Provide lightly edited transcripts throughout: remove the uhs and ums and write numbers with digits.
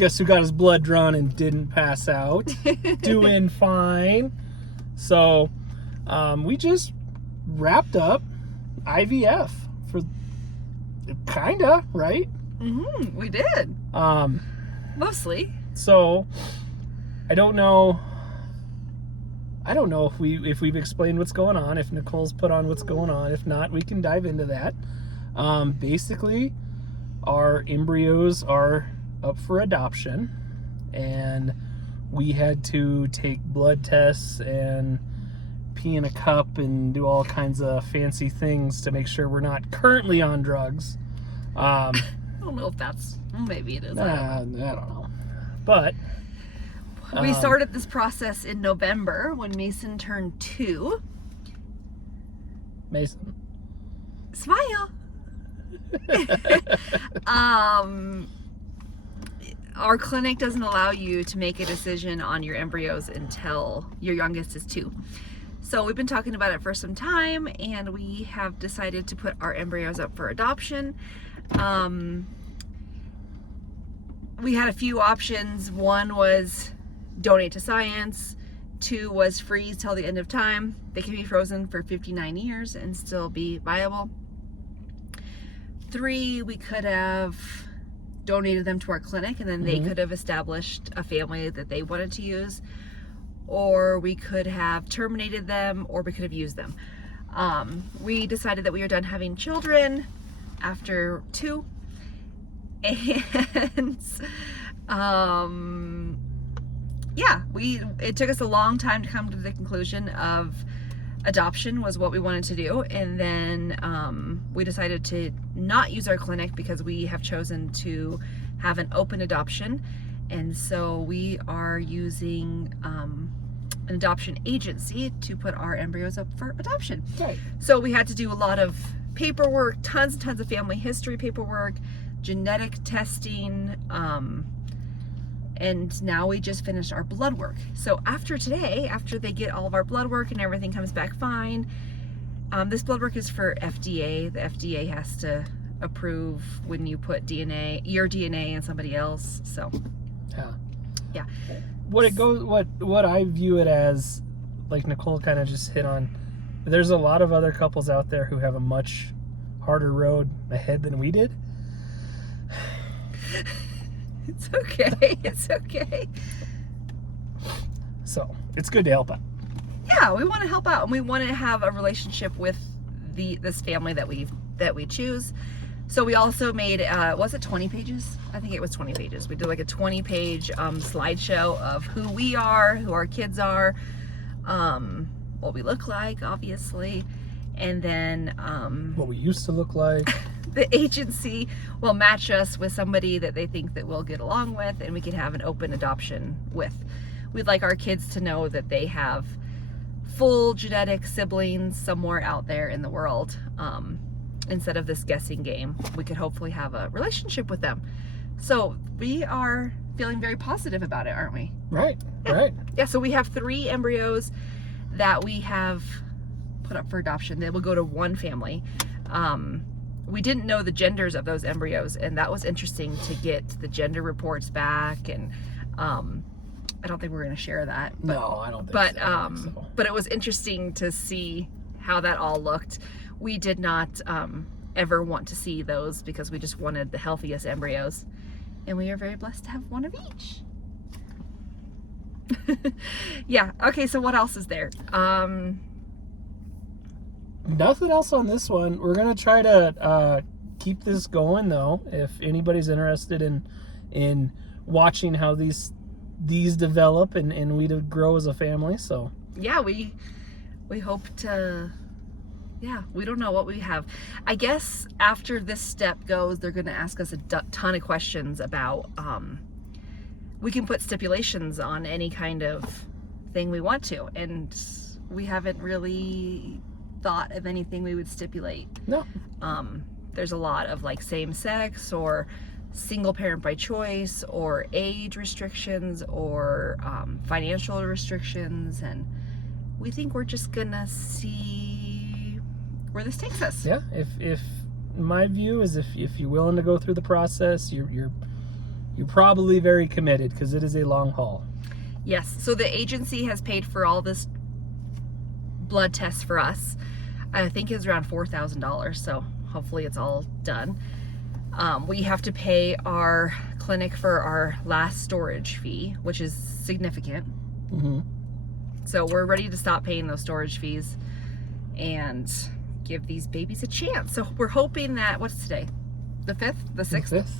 guess who got his blood drawn and didn't pass out? Doing fine. So we just wrapped up IVF for kinda, right? Mm-hmm, we did. Mostly. So I don't know if we've explained what's going on, if Nicole's put on what's going on. If not, we can dive into that. Basically, our embryos are up for adoption, and we had to take blood tests and pee in a cup and do all kinds of fancy things to make sure we're not currently on drugs. I don't know if that's... Maybe it is. I don't know. But... we started this process in November when Mason turned 2. Mason. Smile! Our clinic doesn't allow you to make a decision on your embryos until your youngest is 2. So we've been talking about it for some time, and we have decided to put our embryos up for adoption. We had a few options. One was donate to science. 2 was freeze till the end of time. They can be frozen for 59 years and still be viable. 3, we could have donated them to our clinic, and then they could have established a family that they wanted to use, or we could have terminated them, or we could have used them. We decided that we were done having children after 2, and yeah, it took us a long time to come to the conclusion of adoption was what we wanted to do, and then we decided to not use our clinic because we have chosen to have an open adoption, and so we are using an adoption agency to put our embryos up for adoption. Right. So we had to do a lot of paperwork, tons and tons of family history paperwork, genetic testing, and now we just finished our blood work. So after today, after they get all of our blood work and everything comes back fine, this blood work is for FDA. The FDA has to approve when you put your DNA in somebody else. So yeah. What I view it as, like Nicole kind of just hit on, there's a lot of other couples out there who have a much harder road ahead than we did. It's okay. It's okay. So it's good to help out. Yeah, we want to help out, and we want to have a relationship with this family that we choose. So we also made was it 20 pages? I think it was 20 pages. We did like a 20-page slideshow of who we are, who our kids are, what we look like, obviously, and then what we used to look like. The agency will match us with somebody that they think that we'll get along with, and we can have an open adoption with. We'd like our kids to know that they have full genetic siblings somewhere out there in the world. Instead of this guessing game, we could hopefully have a relationship with them. So we are feeling very positive about it, aren't we? Right, yeah. Right. Yeah, so we have 3 embryos that we have put up for adoption. They will go to one family. We didn't know the genders of those embryos, and that was interesting to get the gender reports back, and I don't think we're going to share that. But, no, I don't think but, so. But it was interesting to see how that all looked. We did not ever want to see those because we just wanted the healthiest embryos, and we are very blessed to have one of each. Yeah, okay, so what else is there? Nothing else on this one. We're gonna try to keep this going, though. If anybody's interested in watching how these develop and we grow as a family, so yeah, we hope to. Yeah, we don't know what we have. I guess after this step goes, they're going to ask us a ton of questions about. We can put stipulations on any kind of thing we want to, and we haven't really thought of anything we would stipulate. No. There's a lot of like same sex or single parent by choice or age restrictions or financial restrictions, and we think we're just gonna see where this takes us. Yeah, if my view is if you're willing to go through the process, you're you're probably very committed because it is a long haul. Yes. So the agency has paid for all this blood tests for us. I think it's around $4,000. So hopefully it's all done. We have to pay our clinic for our last storage fee, which is significant. Mm-hmm. So we're ready to stop paying those storage fees and give these babies a chance. So we're hoping that, what's today? The 5th? The 6th? The 5th.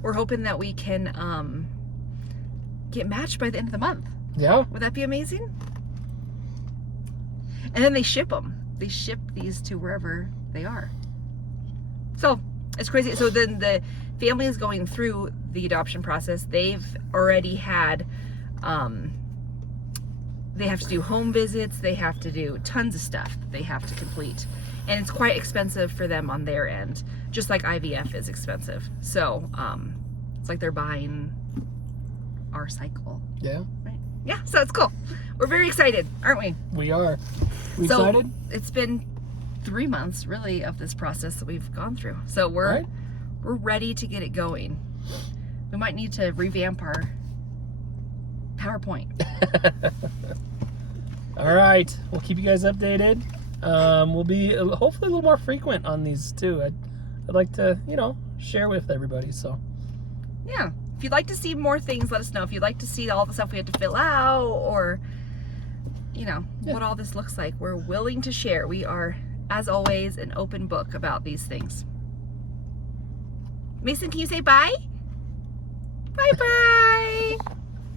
We're hoping that we can get matched by the end of the month. Yeah. Would that be amazing? And then they ship them. They ship these to wherever they are. So it's crazy. So then the family is going through the adoption process. They've already had, they have to do home visits. They have to do tons of stuff that they have to complete. And it's quite expensive for them on their end, just like IVF is expensive. So it's like they're buying our cycle. Yeah. Right? Yeah, so it's cool. We're very excited, aren't we? We are. We So excited? it's been 3 months really of this process that we've gone through. So we're ready to get it going. We might need to revamp our PowerPoint. All right. We'll keep you guys updated. We'll be hopefully a little more frequent on these too. I'd like to, share with everybody. So Yeah. If you'd like to see more things, let us know. If you'd like to see all the stuff we had to fill out or, what all this looks like, we're willing to share. We are, as always, an open book about these things. Mason, can you say bye? Bye-bye.